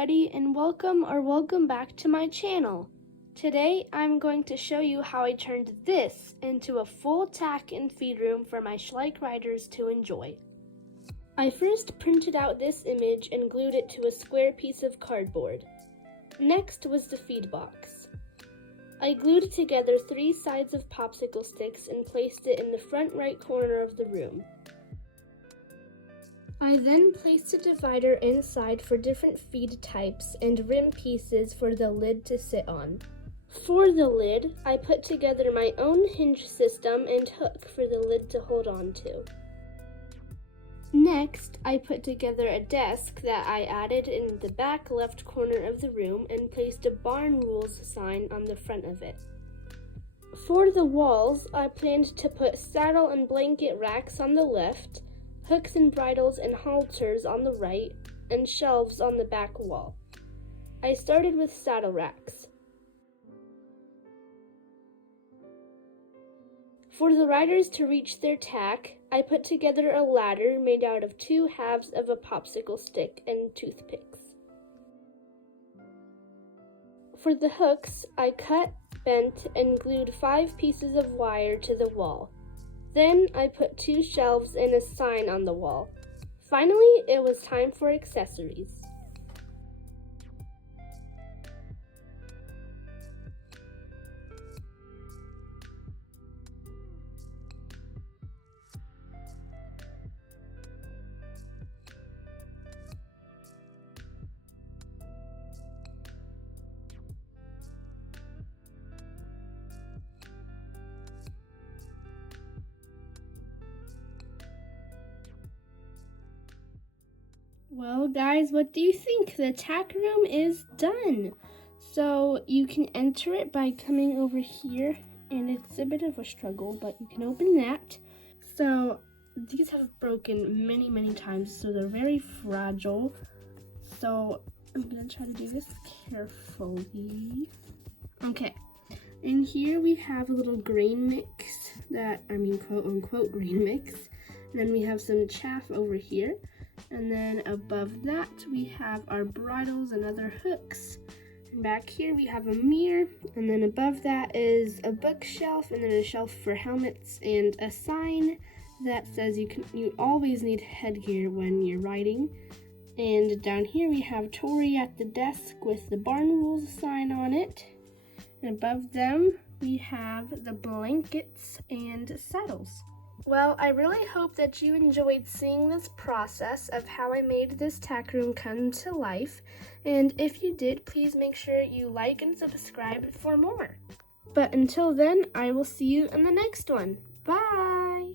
everybody, and welcome back to my channel. Today I'm going to show you how I turned this into a full tack and feed room for my Schleich riders to enjoy. I first printed out this image and glued it to a square piece of cardboard. Next was the feed box. I glued together 3 sides of popsicle sticks and placed it in the front right corner of the room. I then placed a divider inside for different feed types and rim pieces for the lid to sit on. For the lid, I put together my own hinge system and hook for the lid to hold on to. Next, I put together a desk that I added in the back left corner of the room and placed a barn rules sign on the front of it. For the walls, I planned to put saddle and blanket racks on the left, hooks and bridles and halters on the right, and shelves on the back wall. I started with saddle racks. For the riders to reach their tack, I put together a ladder made out of 2 halves of a popsicle stick and toothpicks. For the hooks, I cut, bent, and glued 5 pieces of wire to the wall. Then I put 2 shelves and a sign on the wall. Finally, it was time for accessories. Well, guys, what do you think? The tack room is done. So you can enter it by coming over here, and it's a bit of a struggle, but you can open that. So these have broken many times, so they're very fragile. So I'm gonna try to do this carefully. Okay, and here we have a little grain mix quote unquote grain mix. And then we have some chaff over here. And then above that, we have our bridles and other hooks. And back here, we have a mirror. And then above that is a bookshelf, and then a shelf for helmets, and a sign that says you always need headgear when you're riding. And down here, we have Tori at the desk with the barn rules sign on it. And above them, we have the blankets and saddles. Well, I really hope that you enjoyed seeing this process of how I made this tack room come to life. And if you did, please make sure you like and subscribe for more. But until then, I will see you in the next one. Bye!